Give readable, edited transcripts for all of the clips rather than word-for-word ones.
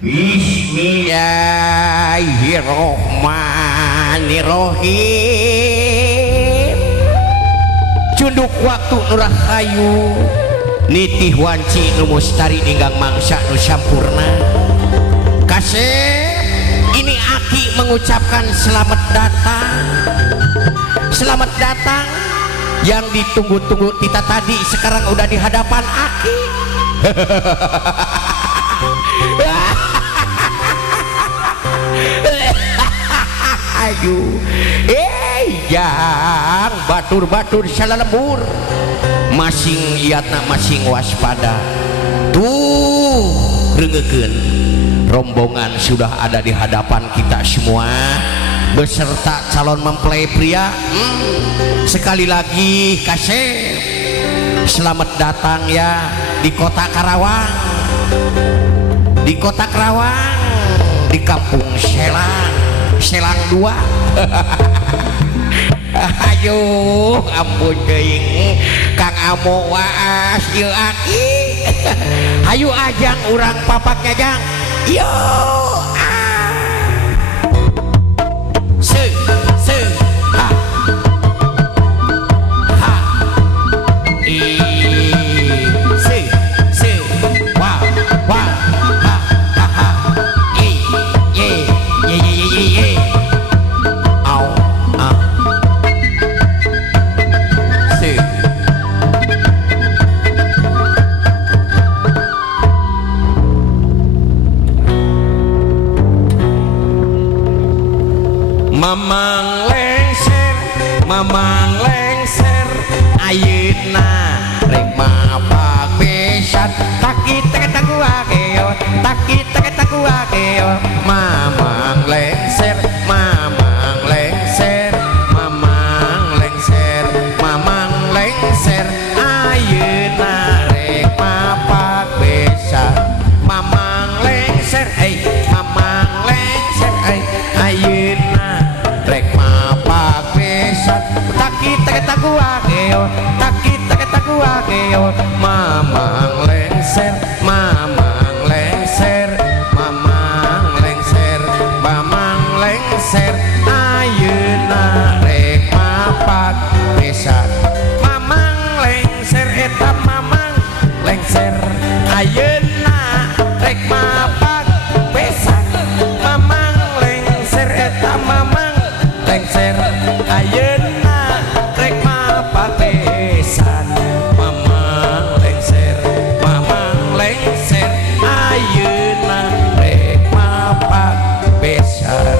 Bismillahirrohmanirrohim. Cunduk waktu nurahayu nitih wanci nu mustari ninggang mangsa nu sampurna. Kasih ini Aki mengucapkan selamat datang. Selamat datang yang ditunggu-tunggu kita tadi sekarang udah di hadapan Aki. Ayo, yang batur-batur salah lembur, masing iatna masing waspada. Tuh, rengekeun rombongan sudah ada di hadapan kita semua beserta calon mempelai pria. Sekali lagi kasih selamat datang ya di kota Karawang, di kota Karawang, di kampung Selang 2. Ayo ampun geuing Kang Amo waas ieu Aki. Hayu ajang urang papaknya jang. Yo se ha ha i se wa ha ha ha i ye au a se mamang lengser ayeuna rek mabak besan taki taku akeo mamang lengser ayeuna rek mabak besan mamang lengser ayeuna rek mabak besan taki taku akeo mamang lengser ayeuna rek mabak besan mamang lengser eta mamang lengser ayeuna rek mabak besan mamang lengser eta mamang lengser ayeuna rek mabak besan mamang lengser ayeuna rek mabak besan.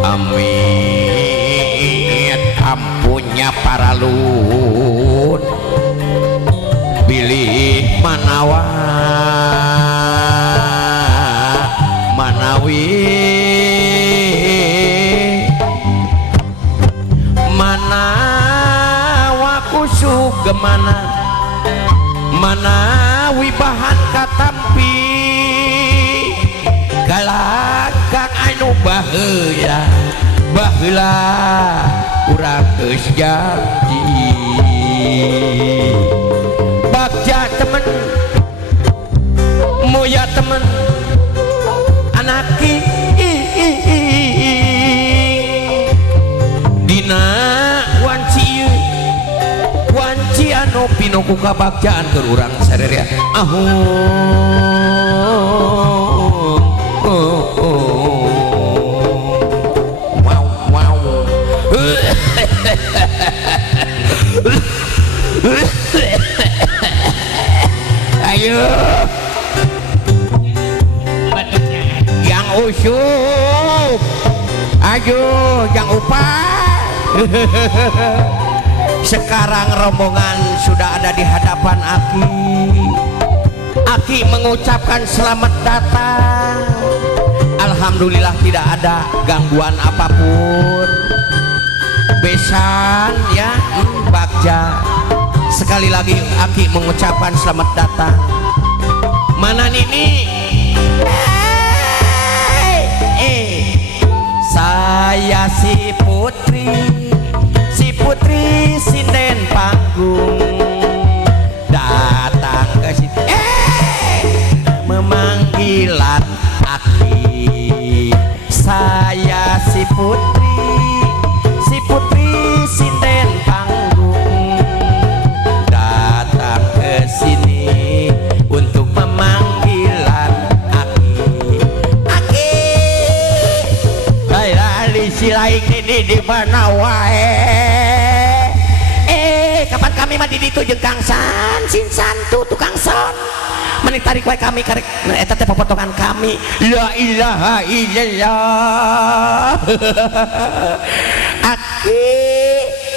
Amin ampunnya para lun pilih manawa kusuk gemana manawi bahan katampi galakang anu baheula urang geus janji bagja temen moya temen anaki dina wanci anu pinoku kabagjaan keur urang sarerea ayo yang usup ayo yang upah. Sekarang rombongan sudah ada di hadapan Aki mengucapkan selamat datang. Alhamdulillah tidak ada gangguan apapun. Besan ya bagja. Sekali lagi Aki mengucapkan selamat datang. Mana Nini? Saya si putri sinden panggung panggung datang ke sini memanggilan Aki saya si putri sinden panggung datang ke sini untuk memanggilan Aki lali silaing ini di mana wae kapan kami mah di ditu jeung Kang San Sinsan tuh tukang son menik tarik wae kami karek eta teh popotongan kami la ilaha illallah Aki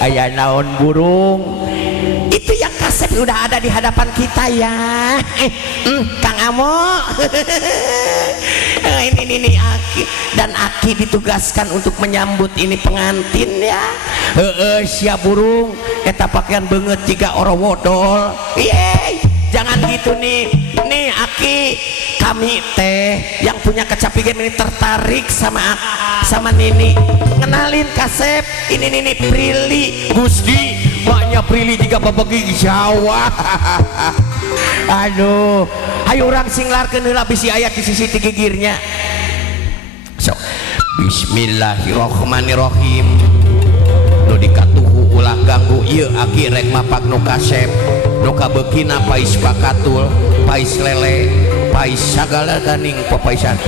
aya naon burung itu yang kasep udah ada di hadapan kita ya Kang Amo ini Aki dan Aki ditugaskan untuk menyambut ini pengantin ya siap burung eta pakaian banget jika orowodol jangan gitu nih Aki kami teh yang punya kecapigan ini tertarik sama Nini kenalin kasep ini Nini Prilly Gusdi maknya Prilly juga babagi Jawa aduh ayo orang singlarkeun heula bisi ayat di sisi gigirnya so bismillahirrahmanirrahim nu dikatuhu ulah ganggu ieu Aki rek mapak nu kasep nu kabeukeuna pais pakatul pais lele pais sagala ganing papaisan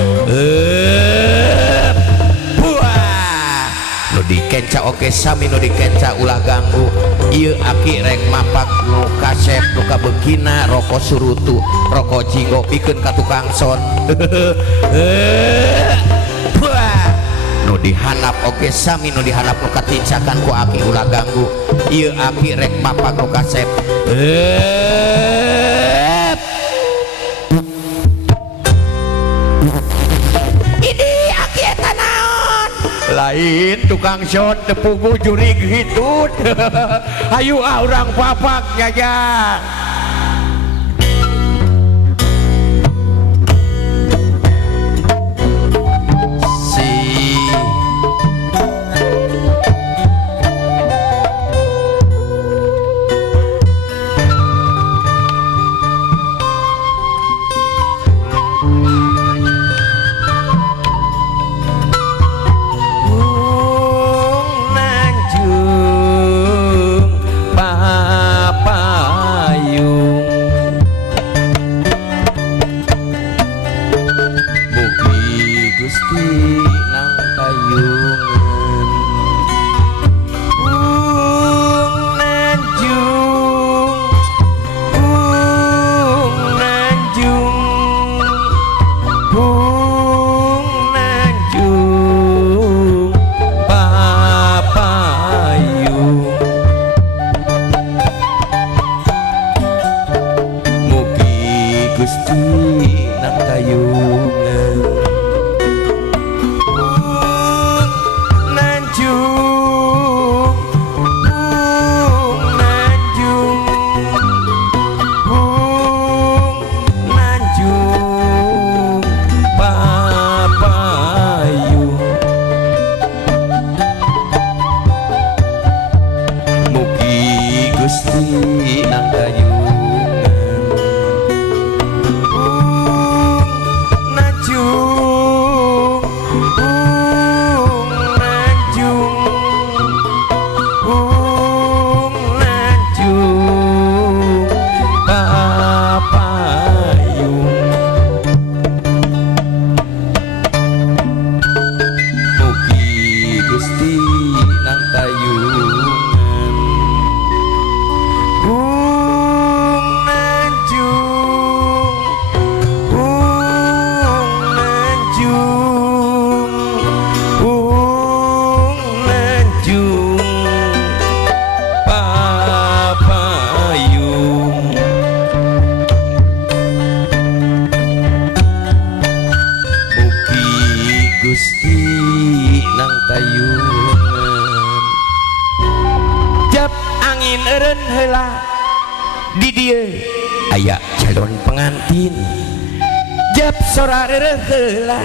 buah nu dikenca oke sami nu dikenca ulah ganggu ieu Aki rek mapak nu kasep nu kabeukeuna rokok surutu rokok jinggo pikeun ka tukang son buah nu dihanap oke sami nu dihanap nu katincakan ku Aki ulah ganggu ieu Aki rek mapak nu kasep ini Aki eta naon lain tukang son tepugu jurig hitut ayo urang papak jajang di dia aya calon pengantin jab sorare heula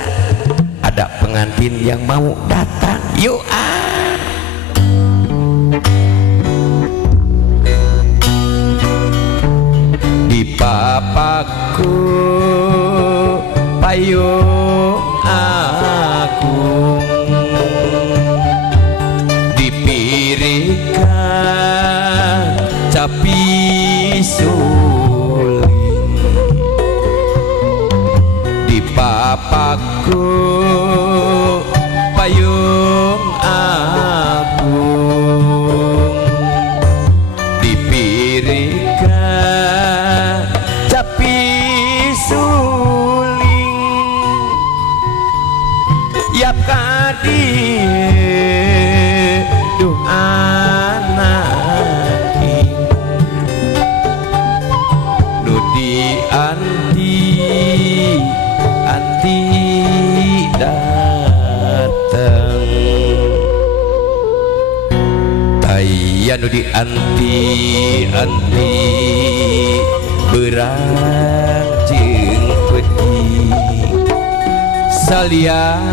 ada pengantin yang mau datang yuk papaku payung agung dipirikan capi suling di papaku payung agung dipirikan capi suling yap kadie duh anaki nu di anti dateng taya nu di anti berang jeung peuting salian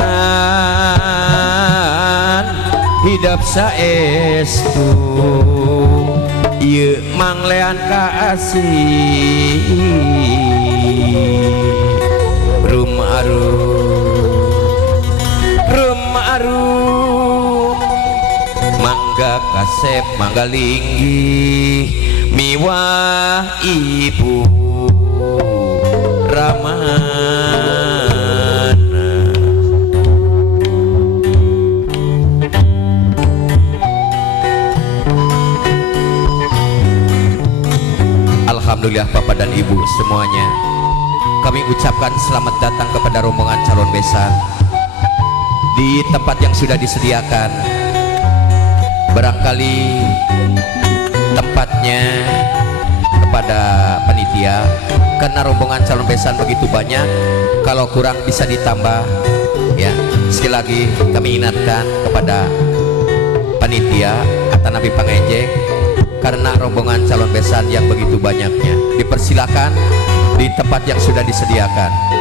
hidup saestu ieu manglean kaasih rum arum mangga kasep mangga linggih miwah ibu ramana Alhamdulillah Bapak dan Ibu semuanya, kami ucapkan selamat datang kepada rombongan calon besan di tempat yang sudah disediakan. Barangkali tempatnya kepada panitia, karena rombongan calon besan begitu banyak, kalau kurang bisa ditambah ya. Sekali lagi kami ingatkan kepada panitia atau Nabi Pangejek, karena rombongan calon besan yang begitu banyaknya, dipersilakan di tempat yang sudah disediakan.